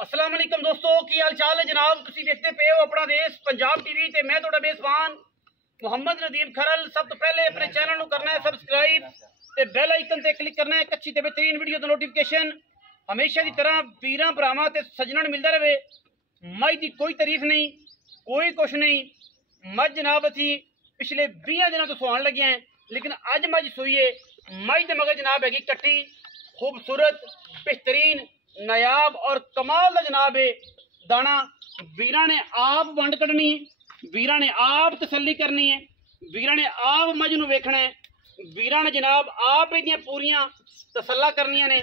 अस्सलाम वालेकुम दोस्तों, की हाल चाल है जनाब। तुसीं देखते पे हो अपना देश पंजाब टीवी ते मैं तुहाडा मेज़बान मुहम्मद नदीम खरल। सब तो पहले अपने चैनल नूं करना है सबसक्राइब ते बेल आइकन ते क्लिक करना है एक अच्छी ते बेहतरीन वीडियो दा नोटिफिकेशन हमेशा की तरह वीरां भरावां ते सज्जणां नूं मिलदा रहे। मझ दी कोई तारीफ नहीं, कोई कुछ नहीं। मझ जनाब असीं पिछले 20 दिनों तो सुहान लगे हैं, लेकिन अज मझ सूई है। मझ दे मगर जनाब हैगी कट्टी, खूबसूरत, बेहतरीन, नायाब और कमाल का जनाब है दाना। वीरां ने आप वंड कढ़नी है, वीरां ने आप तसल्ली करनी है, वीरां ने आप मझ नूं वेखना है, वीरां ने जनाब आप इहदियां पूरियां तसल्ला करनियां ने।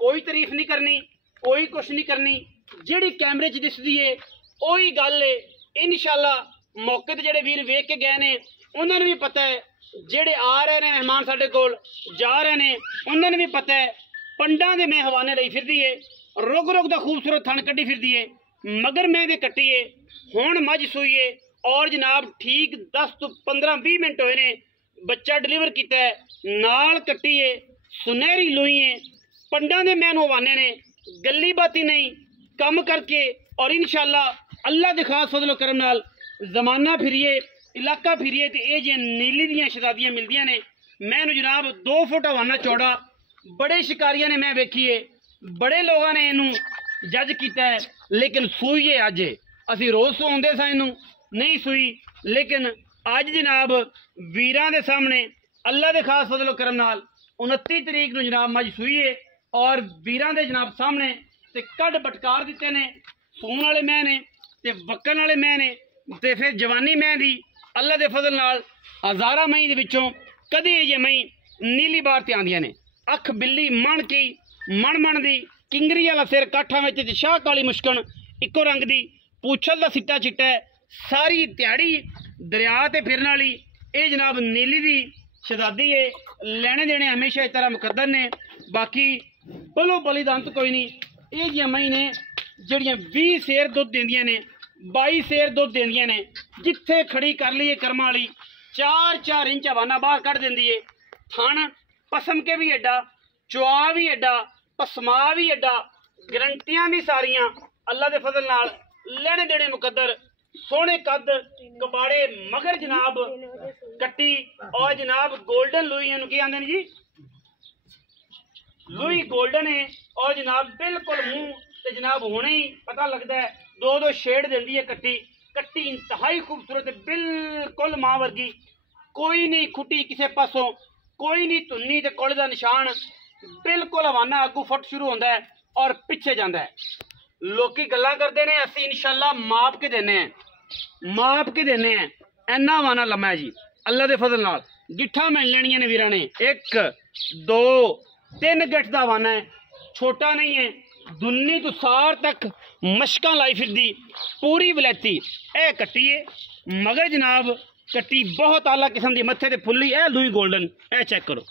कोई तारीफ नहीं करनी, कोई कुछ नहीं करनी। जिहड़ी कैमरे च दिसदी है उही गल है। इंशाअल्लाह मौके ते जिहड़े वीर वेख के गए ने उन्होंने भी पता है, जिहड़े आ रहे ने मेहमान साडे कोल जा रहे ने उन्होंने भी पता है। पंडां दे मैं हवाने लई फिरदी है, रुग रुग दा खूबसूरत थन कड्डी फिरदी है, मगर मैं दे कट्टी है। हुण मझ सूई है और जनाब ठीक 10 तो 15-20 मिनट होए ने बच्चा डिलीवर किया है, नाल कट्टी है, सुनहरी लोई है। पंडां दे मैं हवाने ने, गल्ली बाती नहीं, कम करके और इंशाअल्लाह अल्लाह दे खास फजलो करम नाल जमाना फिरिए, इलाका फिरिए तो ये जे नीली दियां शहजादियां मिलदियां ने। मैनू जनाब 2 फुट हवाना चौड़ा बड़े शिकारियां ने मैं वेखी है, बड़े लोगों ने इनू जज किया है, लेकिन सूई है अज। असी रोज सुनते सा इनू नहीं सूई, लेकिन अज जनाब वीरां दे सामने अल्लाह दे खास फजलो करम नाल 29 तरीक नू जनाब मज सूई है और वीरां दे जनाब सामने ते कड बटकार दिते ने। सून वाले मैं ने ते वक्कन वाले मैं ने ते फिर जवानी मैं दी अल्लाह दे फजल नाल हज़ारा मई दे विचों कदी ये मई नीली बार ते आंदियां ने। अख बिल्ली मण की मण दी, किंगरी वाला सिर काठा में शाह काली मुश्कन इको रंग दी, पूछल दा सिट्टा चिट्टा है, सारी दिहाड़ी दरिया ते फिरन वाली ये जनाब नीली दी शहजादी है। लेने देने हमेशा इस तरह मुकद्दर ने, बाकी बलो बली दा अंत कोई नहीं। ये मई ने जड़ियाँ 20 सेर दुध देंदियां ने, 22 सेर दुध देंदियां ने। जिथे खड़ी कर ली कर्मा वाली 4-4 इंच हवाना बाहर कढ़ देंदी है। थन पसम के भी एडा, चुआ भी एडा, पसमा भी एडा, गारंटियां भी सारियां अल्लाह दे फजल नाल। लेने देने मुकद्दर, सोहने कद कबाड़े मगर जनाब कट्टी और जनाब गोल्डन लुई की आंदे जी, लुई गोल्डन है और जनाब बिल्कुल मुंह ते जनाब हुणे ही पता लगता है 2-2 शेड देंदी है कट्टी। कट्टी इंतहाई खूबसूरत है, बिल्कुल मां वर्गी, कोई नहीं खुटी किसी पासों, कोई नहीं धुन्नी ते कोले दा निशान, बिल्कुल हवाना अगू फुट शुरू होंदा है और पिछे जाता है। लोकी गल्लां करते हैं, असीं इंशाअल्लाह माप के देने हैं, माप के देने हैं। इन्ना हवाना लम्मा है जी अल्लाह दे फजल नाल। गिट्ठा मिल लेनियां ने वीरां ने, 1 2 3 गिट्ठ दा हवाना है, छोटा नहीं है। दुन्नी तो सार तक मशकां लाई फिरदी, पूरी वलैती ए कट्टी है। मगर जनाब कट्टी बहुत आला किस्म की, मत्थे ते फुल्ली। ए लुई गोल्डन, ए चेक करो,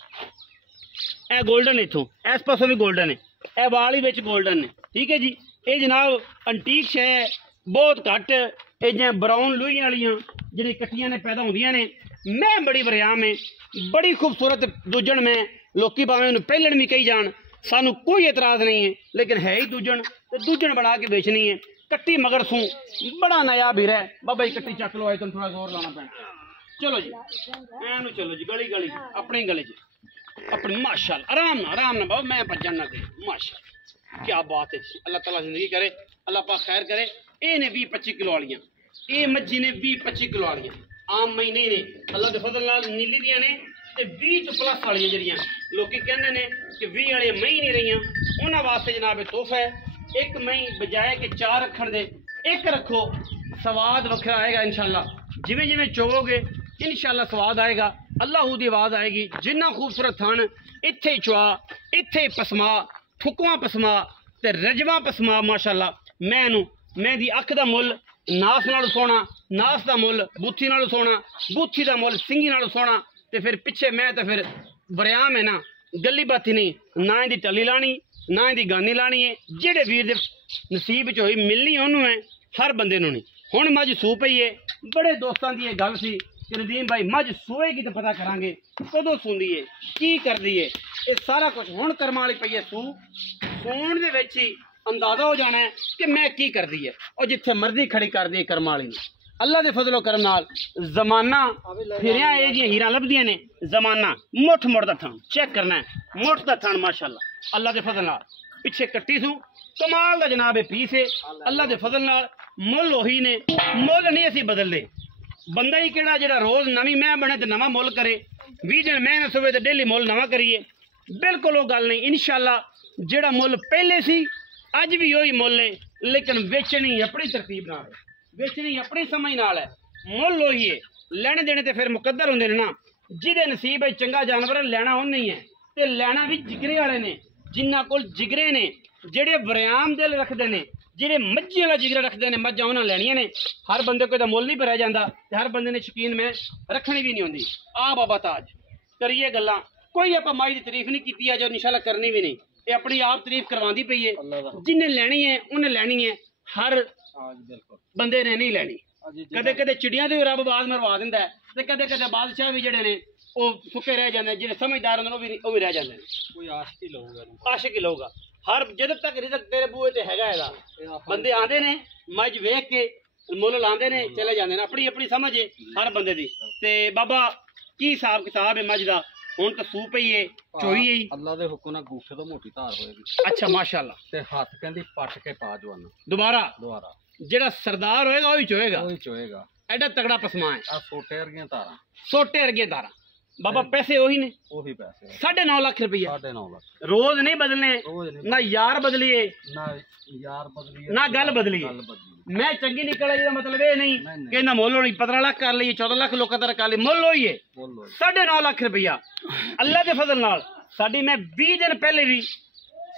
ए गोल्डन इथों इस पासों भी गोल्डन है, ए वाल ही विच गोल्डन है। ठीक है जी, ये जनाब अंटीक शै बहुत घट ये ब्राउन लुई वालियां जी कट्टियां ने पैदा होंदियां ने। मैं बड़ी वरियाम है, बड़ी खूबसूरत दूजन में, लोकी भावें पहलन भी कही जान, सानू कोई एतराज़ नहीं है, लेकिन है ही दूजन तो दूजन बना के बेचनी है। कट्टी मगर सूं बड़ा नया भी है। बाबा जी कट्टी चक लो, आए तुम थोड़ा जोर लाना पैना। चलो जी ऐनू चलो जी, गली गली अपनी गली च अपनी माशाअल्लाह आराम ना बाबा, मैं भजन ना दे। माशाअल्लाह क्या बात है, अल्लाह ताला जिंदगी करे, अल्लाह पाक खैर करे। ये ने 20-25 किलो वालियां, ये मच्छी ने 20-25 किलो वालियां, आम महीने ने अल्लाह के फजल नाल नीली दियां ने ते 20 तो प्लस वालियां जड़ियां लोकी कहंदे ने कि 20 वाले मई नहीं रहियां, उन्हां वास्ते जनाब तोहफा है। एक मई बजाय कि 4 रखण दे 1 रखो, स्वाद वखरा आएगा इंशाअल्लाह। जिवें जिवें चोवोगे इंशाअल्लाह स्वाद आएगा, अल्लाह दी आवाज़ आएगी। जिन्ना खूबसूरत थन, इत्थे चुआ, इत्थे पसमा, ठुकवा पसमा ते रजवा पसमा माशाअल्लाह। मैं दी अख दा मुल नास नालों सोहना, नास दा मुल बूथी नालों सोहना, बूथी दा मुल सिंगी नालों सोहना। ते फिर पिछे मैं तो फिर वरियाम है ना, गली बाती नहीं, ना इहदी टली लानी ना इहदी गानी लानी है। जेड़े वीर दे नसीब च होई मिलनी उन्होंने है, हर बंदे नूं नहीं। हुण मझ सू पई है, बड़े दोस्तां दी गल सी कि नदीम भाई मझ सूएगी तो पता करांगे कदों सूंदी है, की करदी है। ये सारा कुछ हुण करमां वाली पई है। सूण दे विच ही अंदाजा हो जाना है कि मैं की कर दी है और जिथे मर्जी खड़ी कर दी करम वाली ने। अल्लाह के फजलो करम नाल जमाना फिरिया ये जी हीरा लभदियां ने जमाना मुठ मुड़ दा थान चेक करना है मुठ दा थान माशाअल्लाह अल्लाह के फजल नाल पिछे कट्टी सू कमाल दा जनाब ये पीस है अल्लाह के फजल नाल मुल ओही ने मुल नहीं असी बदलते बंदा ही केड़ा जेड़ा रोज नवी मैं बने तो नवा मुल करे 20 दिन मैं सुबह तो डेली मुल नवा करिए बिल्कुल वो गल नहीं इंशाअल्लाह जेड़ा मुल पहले सी अज भी वही मुल है लेकिन बेचनी अपनी तरतीब नाल है बेचनी अपनी समझ नाल है मुल वही है लेने देने ते फिर मुकद्दर होंदे ने ना जिहदे नसीब है चंगा जानवर लेना उन नहीं है ते लेना भी जिगरे वाले ने जिन्ना कोल जिगरे ने जेड़े वरियाम दिल रखते हैं जेड़े मज्झी वाला जिगरा रखते हैं मज्झां उन्हां लैणियां ने हर बंदे को मुल नहीं भरिया जाता हर बंदे ने शकीन में रखनी भी नहीं होंदी आ बाबा ताज करिए गल्लां कोई आपां माई दी तारीफ नहीं कीती अज इंशाअल्लाह करनी भी नहीं ये अपनी आप तारीफ करवांदी पई है जिन्हें लैनी है उन्हें लैनी है हर बंदे ने नहीं लैनी कदे कदे चिड़ियां दे रब आवाज मरवा दिंदा है ते कदे कदे बादशाह भी जेड़े ने वो सुके रह जाते हैं जिन्हें समझदार होंदे वो भी रह जाते हैं कोई आशिक ही लऊगा हर जद तक रिजक तेरे बूहे ते हैगा बंदे आंदे ने मज वेख के मुल लांदे ने चले जांदे ने अपनी अपनी समझ है हर बंदे दी ते बाबा की हिसाब किताब है मज दा हुण तो सूप ही है चोई है अल्लाह दे हुक्म नाल गूठे तो मोटी धार होएगी अच्छा माशाअल्लाह ते हाथ कहंदी पट के पा जवाना दोबारा जेड़ा सरदार होएगा वही चोएगा एडा तगड़ा पसमा है आ सोटे वर्गियां धारां सोटे वर्गे धारा बाबा पैसे वही ने वही पैसे 9.5 लाख रुपया 9.5 लाख रोज नहीं बदलने ना यार बदलिए ना यार बदलिए ना गल बदलिए मैं चंगी निकल आई मतलब ये नहीं कि ना मुल होनी 15 लाख कर लीए 14 लाख लोगों तरह कर ली मुल होई है 9.5 लाख रुपया अल्लाह के फजल नाल साडी मैं 20 दिन पहले भी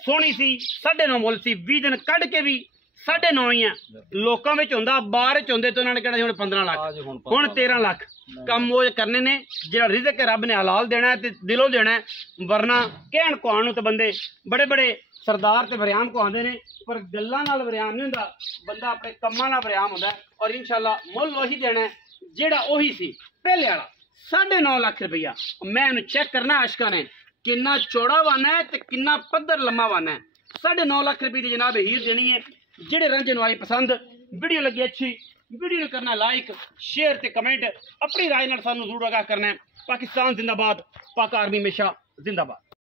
सोनी सी 9.5 मुल सी 20 दिन कढ़ के भी 9.5 ही है लोगों में होंदा बाहर च होंदे तो उन्होंने कहना हुण 15 लाख हुण 13 लाख कम वो करने ने जो रिजक रब ने हलाल देना है ते दिलों देना है वरना कहण कुआण तो बंदे बड़े बड़े सरदार ते वरियाम को आंदे ने पर गल्लां नाल वरियाम नहीं हुंदा बंदा अपने कम्मां नाल वरियाम हुंदा और इंशाअल्लाह मुल वही देना है जेड़ा ओही सी पहले वाला 9.5 लाख रुपया मैं इन्हूं चेक करना आशका ने किन्ना चौड़ा वाना है ते किन्ना पद्धर लम्मा वाना है 9.5 लाख रुपये की जनाब हीर देनी है जेड़े रंजन आई पसंद वीडियो लगी अच्छी वीडियो करना लाइक शेयर ते कमेंट अपनी राय नाल सानू जरूर आगाह करना है पाकिस्तान जिंदाबाद पाक आर्मी हमेशा जिंदाबाद।